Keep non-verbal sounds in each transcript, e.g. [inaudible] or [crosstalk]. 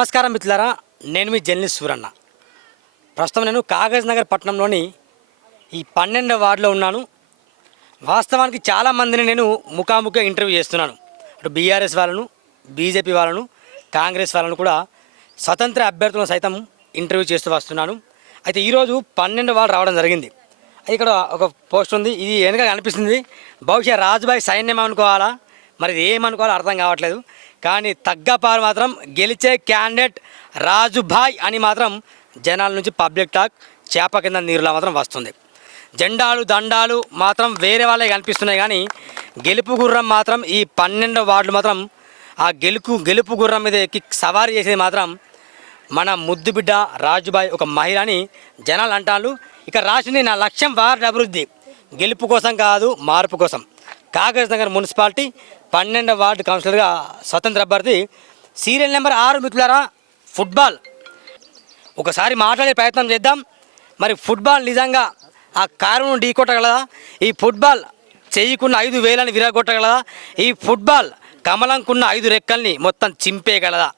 నమస్కారం మిత్రులారా నేను మీ జర్నలిస్ట్ సూరన్న. ప్రస్తుతం నేను కాగజ్ నగర్ పట్టణంలోని ఈ పన్నెండవ వార్డులో ఉన్నాను. వాస్తవానికి చాలామందిని నేను ముఖాముఖిగా ఇంటర్వ్యూ చేస్తున్నాను. అటు బీఆర్ఎస్ వాళ్ళను బీజేపీ వాళ్ళను కాంగ్రెస్ వాళ్ళను కూడా స్వతంత్ర అభ్యర్థులను సైతం ఇంటర్వ్యూ చేస్తూ వస్తున్నాను. అయితే ఈరోజు పన్నెండు వాళ్ళు రావడం జరిగింది. ఇక్కడ ఒక పోస్ట్ ఉంది. ఇది వెనక కనిపిస్తుంది. బహుశా రాజుబాయి సైన్యం అనుకోవాలా మరి ఏమనుకోవాలో అర్థం కావట్లేదు. కానీ తగ్గపారు మాత్రం గెలిచే క్యాండిడేట్ రాజుభాయ్ అని మాత్రం జనాల నుంచి పబ్లిక్ టాక్ చేప కింద నీరులా మాత్రం వస్తుంది. జెండాలు దండాలు మాత్రం వేరే వాళ్ళే కనిపిస్తున్నాయి కానీ గెలుపు గుర్రం మాత్రం ఈ పన్నెండు వార్డులు మాత్రం ఆ గెలుపు గెలుపు గుర్రం మీద ఎక్కి సవారీ చేసేది మాత్రం మన ముద్దుబిడ్డ రాజుభాయ్ రాజుబాయ్ ఒక మహిళ అని జనాలు అంటారు ఇక రాసింది నా లక్ష్యం వార్డు అభివృద్ధి. గెలుపు కోసం కాదు మార్పు కోసం. కాగజ్ నగర్ మున్సిపాలిటీ పన్నెండవ వార్డు కౌన్సిలర్గా స్వతంత్ర అభ్యర్థి. సీరియల్ నెంబర్ ఆరు మిత్రులారా ఫుట్బాల్. ఒకసారి మాట్లాడే ప్రయత్నం చేద్దాం. మరి ఫుట్బాల్ నిజంగా ఆ కారును ఢీకొట్టగలదా ఈ ఫుట్బాల్ చేయకున్న ఐదు వేలని విరగొట్టగలదా? ఈ ఫుట్బాల్ కమలంకున్న ఐదు రెక్కల్ని మొత్తం చింపేయగలదా?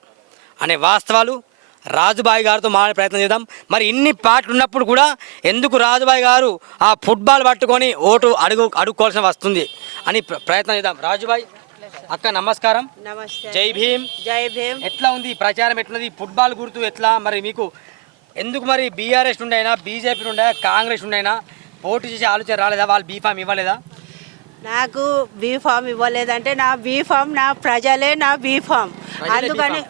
అనే వాస్తవాలు రాజుబాయి గారితో మాట్లాడే ప్రయత్నం చేద్దాం. మరి ఇన్ని పాటలు ఉన్నప్పుడు కూడా ఎందుకు రాజుబాయి గారు ఆ ఫుట్బాల్ పట్టుకొని ఓటు అడుగు అడుక్కోవాల్సిన వస్తుంది అని ప్ర- ప్రయత్నం చేద్దాం. రాజుబాయి. అక్క నమస్కారం. నమస్తే. జై భీమ్. జై భీమ్. ఎట్లా ఉంది? ప్రచారం ఎట్లుంది? ఈ ఫుట్బాల్ గుర్తు ఎట్లా? మరి మీకు ఎందుకు మరి బీఆర్ఎస్ నుండి అయినా బీజేపీ నుండి కాంగ్రెస్ నుండి అయినా పోటీ చేసే ఆలోచన రాలేదా? వాళ్ళు బీఫామ్ ఇవ్వలేదా? నాకు బీ ఫామ్ ఇవ్వలేదంటే నా బీ ఫామ్ నా ప్రజలే నా బీ ఫామ్. ప్రజలే అందుకని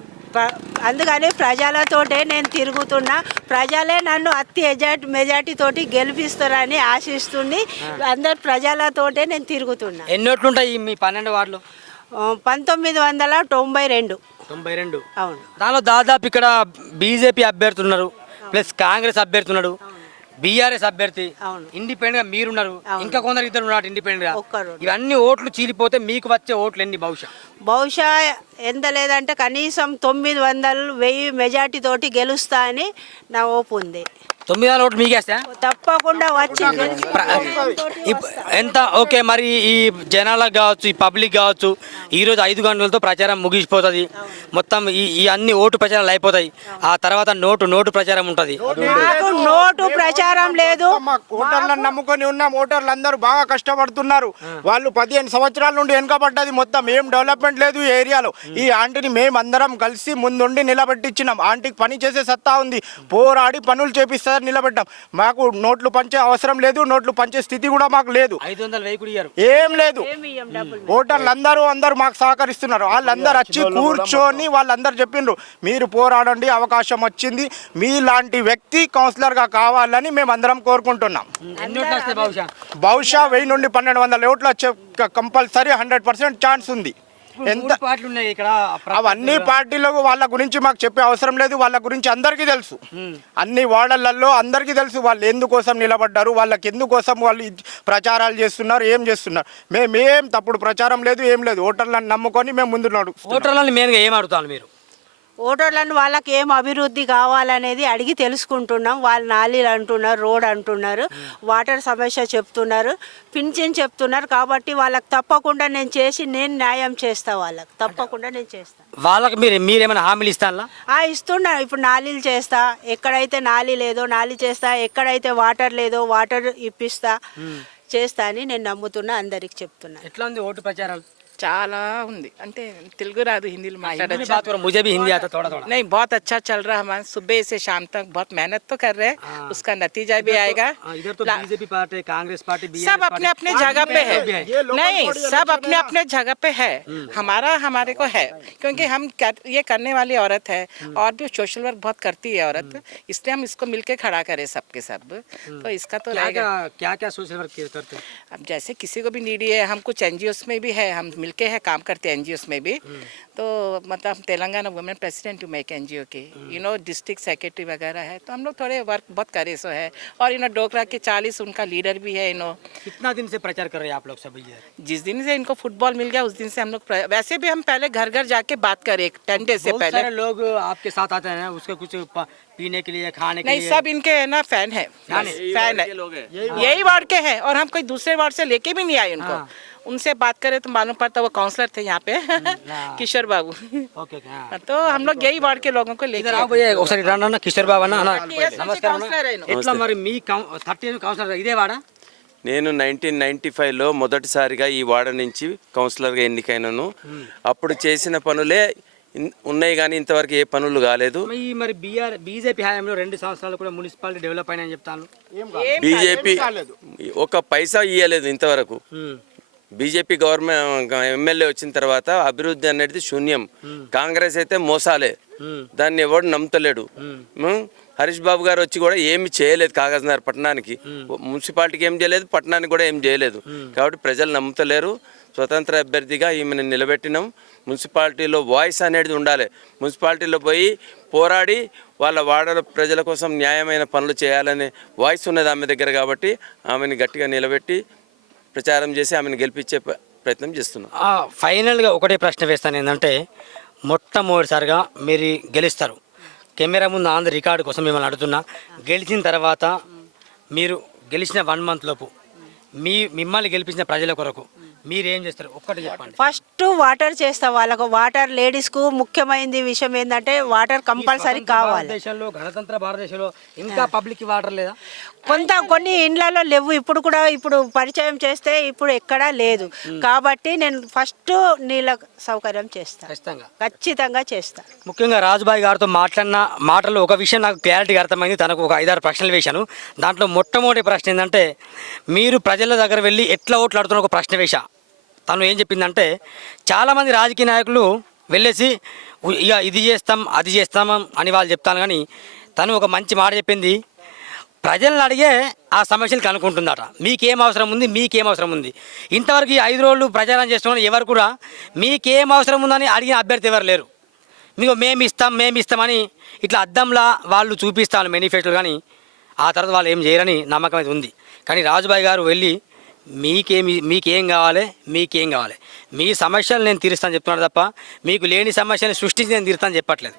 అందుకని ప్రజలతోటే నేను తిరుగుతున్నా. ప్రజలే నన్ను అతి ఎజాట్ మెజార్టీ తోటి గెలిపిస్తారని ఆశిస్తుంది. అందరు ప్రజలతోటే నేను తిరుగుతున్నా. ఎన్ని ఓట్లు ఉంటాయి మీ పన్నెండు వార్డులు? పంతొమ్మిది వందల తొంభై రెండు తొంభై రెండు అవును దానిలో దాదాపు ఇక్కడ బీజేపీ అభ్యర్థి ఉన్నారు ప్లస్ కాంగ్రెస్ అభ్యర్థి ఉన్నాడు బీఆర్ఎస్ అభ్యర్థి అవును. ఇండిపెండెంట్గా మీరున్నారు. ఇంకా కొందరు ఇద్దరు ఉన్నారు ఇండిపెండెంట్గా ఒక్కరు. ఇవన్నీ ఓట్లు చీలిపోతే మీకు వచ్చే ఓట్లు ఎన్ని బహుశా బహుశా ఎంత లేదంటే కనీసం తొమ్మిది వందలు వెయ్యి మెజార్టీ తోటి గెలుస్తా అని నా ఓపు ఉంది తొమ్మిది వందల ఓట్లు మీకేస్తా? తప్పకుండా వచ్చి ఎంత ఓకే మరి ఈ జనాలకు కావచ్చు ఈ పబ్లిక్ కావచ్చు ఈరోజు ఐదు గంటలతో ప్రచారం ముగిసిపోతుంది. మొత్తం ఈ ఈ అన్ని ఓటు ప్రచారాలు అయిపోతాయి. ఆ తర్వాత నోటు నోటు ప్రచారం ఉంటుంది. నాకు నోటు ప్రచారం లేదు. ఓటర్లను నమ్ముకొని ఉన్నాం ఓటర్లు అందరూ బాగా కష్టపడుతున్నారు. వాళ్ళు పదిహేను సంవత్సరాల నుండి వెనుకబడ్డది మొత్తం. ఏం డెవలప్మెంట్ లేదు ఈ ఏరియాలో. ఈ ఆంటీని మేము అందరం కలిసి ముందుండి నిలబెట్టించినాం. ఆంటీకి పని చేసే సత్తా ఉంది. పోరాడి పనులు చేపిస్తారని నిలబెట్టాం మాకు నోట్లు పంచే అవసరం లేదు నోట్లు పంచే స్థితి కూడా మాకు లేదు. ఏం లేదు. ఓటర్లు అందరూ అందరూ మాకు సహకరిస్తున్నారు. వాళ్ళందరూ వచ్చి కూర్చొని వాళ్ళందరూ చెప్పిండ్రు మీరు పోరాడండి అవకాశం వచ్చింది. మీలాంటి వ్యక్తి కౌన్సిలర్గా కావాలని మేము అందరం కోరుకుంటున్నాం బహుశా? వెయ్యి నుండి పన్నెండు వందల ఓట్లు వచ్చే కంపల్సరీ హండ్రెడ్ పర్సెంట్ ఛాన్స్ ఉంది. ఎంత పార్టీలు ఉన్నాయి ఇక్కడ అవన్నీ పార్టీలకు వాళ్ళ గురించి మాకు చెప్పే అవసరం లేదు వాళ్ళ గురించి అందరికీ తెలుసు. అన్ని వార్డులలో అందరికీ తెలుసు వాళ్ళు ఎందుకోసం నిలబడ్డారు వాళ్ళకి ఎందుకోసం వాళ్ళు ప్రచారాలు చేస్తున్నారు ఏం చేస్తున్నారు. మేమేం తప్పుడు ప్రచారం లేదు ఏం లేదు. ఓటర్లను నమ్ముకొని మేము ముందు ఓటర్లని మెయిన్గా ఏం అడుగుతాను మీరు? ఓటర్లను వాళ్ళకి ఏం అభివృద్ధి కావాలనేది అడిగి తెలుసుకుంటున్నాం. వాళ్ళు నాలీలు అంటున్నారు రోడ్ అంటున్నారు వాటర్ సమస్య చెప్తున్నారు పింఛన్ చెప్తున్నారు కాబట్టి వాళ్ళకి తప్పకుండా నేను చేసి నేను న్యాయం చేస్తా వాళ్ళకి. తప్పకుండా నేను చేస్తాను వాళ్ళకి మీరు మీరేమైనా హామీలు ఇస్తానా ఆ ఇస్తున్నా. ఇప్పుడు నాలీలు చేస్తా. ఎక్కడైతే నాలి లేదో నాలి చేస్తా. ఎక్కడైతే వాటర్ లేదో వాటర్ ఇప్పిస్తా. చేస్తా అని నేను నమ్ముతున్నా అందరికి చెప్తున్నా. ఎట్లా ఉంది ఓటు ప్రచారాలు చాలా ఉంది అంటే తెలుగు రాదు హిందీలో हिंदी में మాట్లాడచ్చు बात करो मुझे भी हिंदी आता थोड़ा थोड़ा नहीं बहुत अच्छा चल रहा है हमारा सुबह से शाम तक बहुत मेहनत तो कर रहे हैं उसका नतीजा भी आएगा हाँ, इधर तो ला- बीजेपी पार्टी कांग्रेस पार्टी सब अपने अपने जगह पे है नहीं सब अपने अपने जगह पे है हम्म। हमारा हमारे को है क्योंकि हम कर- ये करने वाली औरत है हम्म। और भी सोशल वर्क बहुत करती है औरत इसलिए हम इसको मिलके खड़ा करें सबके सब तो इसका तो क्या रहेगा क्या क्या क्या सोशल वर्क करते हैं अब जैसे किसी को भी नीडी है हम कुछ एनजीओ में भी है हम मिलके है काम करते हैं एनजीओ में भी। तो मतलब हम Telangana women president to make NGO के। यू नो डिस्ट्रिक्ट सेक्रेटरी वगैरह है तो हम लोग थोड़े वर्क बहुत करे सो है। और यू नो डोकरा के चालीस उनका लीडर भी है यू नो कितना दिन से प्रचार कर रहे हैं आप लोग सब ये जिस दिन से इनको फुटबॉल मिल गया उस दिन से हम लोग वैसे भी हम पहले घर घर जाके बात करें टेन डेज़ से पहले। लोग आपके साथ आते हैं उसके कुछ पीने के लिए खाने के नहीं लिए। सब इनके है ना फ़ैन है। फ़ैन है? फ़ैन है। यही वार्ड के हैं और हम कोई दूसरे वार्ड से लेके भी नहीं आए उनको। हाँ। उनसे बात करें तो मालूम पड़ता वो काउंसलर थे यहाँ पे [laughs] किशोर बाबू ఓకే तो हम लोग यही वार्ड के लोगों को लेकर రాబోయే ఒకసారి రండి అన్న కిషోర్ బాబు అన్న అన్న Yes, నమస్కారం అన్న. కౌన్సిలర్ అయిన. ఎట్లా మరి మీ థర్టీ కౌన్సిలర్ ఇదే వాడా నేను నైన్టీన్ నైన్టీ ఫైవ్లో మొదటిసారిగా ఈ వార్డు నుంచి కౌన్సిలర్గా ఎన్నికైనాను అప్పుడు చేసిన పనులే ఇన్- ఉన్నాయి కానీ ఇంతవరకు ఏ పనులు కాలేదు మరి ఈ మరి బీఆర్ బీజేపీ హయాంలో రెండు సంవత్సరాలు కూడా మున్సిపాలిటీ డెవలప్ అయినాయని చెప్తాను బీజేపీ ఒక పైసా ఇవ్వలేదు ఇంతవరకు బీజేపీ గవర్నమెంట్ ఎమ్మెల్యే వచ్చిన తర్వాత అభివృద్ధి అనేది శూన్యం. కాంగ్రెస్ అయితే మోసాలే. దాన్ని ఎవడు నమ్ముతలేడు. హరీష్ బాబు గారు వచ్చి కూడా ఏమి చేయలేదు కాగజ్నగర్ పట్టణానికి. మున్సిపాలిటీకి ఏం చేయలేదు పట్టణానికి కూడా ఏం చేయలేదు. కాబట్టి ప్రజలు నమ్ముతలేరు. స్వతంత్ర అభ్యర్థిగా ఈమెను నిలబెట్టినాం. మున్సిపాలిటీలో వాయిస్ అనేది ఉండాలి. మున్సిపాలిటీలో పోయి పోరాడి వాళ్ళ వాడల ప్రజల కోసం న్యాయమైన పనులు చేయాలనే వాయిస్ ఉన్నది ఆమె దగ్గర కాబట్టి ఆమెను గట్టిగా నిలబెట్టి ప్రచారం చేసి ఆమెను గెలిపించే ప్రయత్నం చేస్తున్నాం. ఆ, ఫైనల్గా ఒకటే ప్రశ్న వేస్తాను ఏంటంటే మొట్టమొదటిసారిగా మీరు గెలుస్తారు. కెమెరా ముందు ఆంధ్ర రికార్డు కోసం మిమ్మల్ని అడుగుతున్నా. గెలిచిన తర్వాత మీరు గెలిచిన వన్ మంత్ లోపు మీ మిమ్మల్ని గెలిపించిన ప్రజల కొరకు మీరు ఏం చేస్తారు? ఒక్కటి చెప్పండి. ఫస్ట్ వాటర్ చేస్తా వాళ్ళకు వాటర్ లేడీస్కు ముఖ్యమైనది విషయం ఏంటంటే వాటర్ కంపల్సరీ కావాలి. భారతదేశంలో గణతంత్ర భారతదేశంలో ఇంకా పబ్లిక్ వాటర్ లేదా? కొంత కొన్ని ఇండ్లలో లేవు. ఇప్పుడు కూడా ఇప్పుడు పరిచయం చేస్తే ఇప్పుడు ఎక్కడా లేదు. కాబట్టి నేను ఫస్ట్ నీళ్ళ సౌకర్యం చేస్తాను ఖచ్చితంగా. ఖచ్చితంగా చేస్తా. ముఖ్యంగా రాజుబాయి గారితో మాట్లాడిన మాటల్లో ఒక విషయం నాకు క్లారిటీగా అర్థమైంది. తనకు ఒక ఐదారు ప్రశ్నలు వేశాను. దాంట్లో మొట్టమొదటి ప్రశ్న ఏంటంటే మీరు ప్రజల దగ్గర వెళ్ళి ఎట్లా ఓట్లు ఆడుతున్న ఒక ప్రశ్న వేశా. తను ఏం చెప్పిందంటే చాలామంది రాజకీయ నాయకులు వెళ్ళేసి ఇక ఇది చేస్తాం అది చేస్తాం అని వాళ్ళు చెప్తాను కానీ తను ఒక మంచి మాట చెప్పింది. ప్రజలను అడిగే ఆ సమస్యలు కనుక్కుంటుందట. మీకేం అవసరం ఉంది మీకేం అవసరం ఉంది. ఇంతవరకు ఈ ఐదు రోజులు ప్రచారం చేస్తున్న ఎవరు కూడా మీకేం అవసరం ఉందని అడిగిన అభ్యర్థి ఎవరు లేరు. మీకు మేము ఇస్తాం మేము ఇస్తామని ఇట్లా అద్దంలా వాళ్ళు చూపిస్తాను మేనిఫెస్టోలు కానీ ఆ తర్వాత వాళ్ళు ఏం చేయరని నమ్మకం అయితే ఉంది. కానీ రాజుబాయి గారు వెళ్ళి మీకేమి మీకేం కావాలి? మీకేం కావాలి? మీ సమస్యలు నేను తీరుస్తాను చెప్తున్నాను తప్ప మీకు లేని సమస్యలు సృష్టించి నేను తీరుస్తాను చెప్పట్లేదు.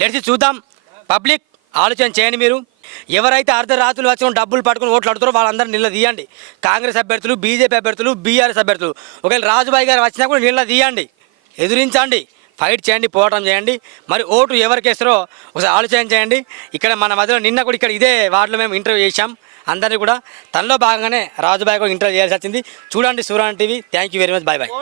లేచి చూద్దాం. పబ్లిక్ ఆలోచన చేయండి మీరు. ఎవరైతే అర్ధరాత్రులు వచ్చి డబ్బులు పట్టుకుని ఓట్లు అడుగుతారో వాళ్ళందరూ నిల్ల తీయండి. కాంగ్రెస్ అభ్యర్థులు బీజేపీ అభ్యర్థులు బీఆర్ఎస్ అభ్యర్థులు. ఒకవేళ రాజుబాయి గారు వచ్చినా కూడా నిల్ల తీయండి. ఎదురించండి. ఫైట్ చేయండి పోరాటం చేయండి. మరి ఓటు ఎవరికి వేస్తారో ఒకసారి ఆలోచన చేయండి. ఇక్కడ మన మధ్యలో నిన్న కూడా ఇక్కడ ఇదే వార్డులో మేము ఇంటర్వ్యూ చేశాం. అందరినీ కూడా తనలో భాగంగానే రాజుబాయి ఇంటర్వ్యూ చేయాల్సి వచ్చింది. చూడండి Suran TV. Thank you very much bye bye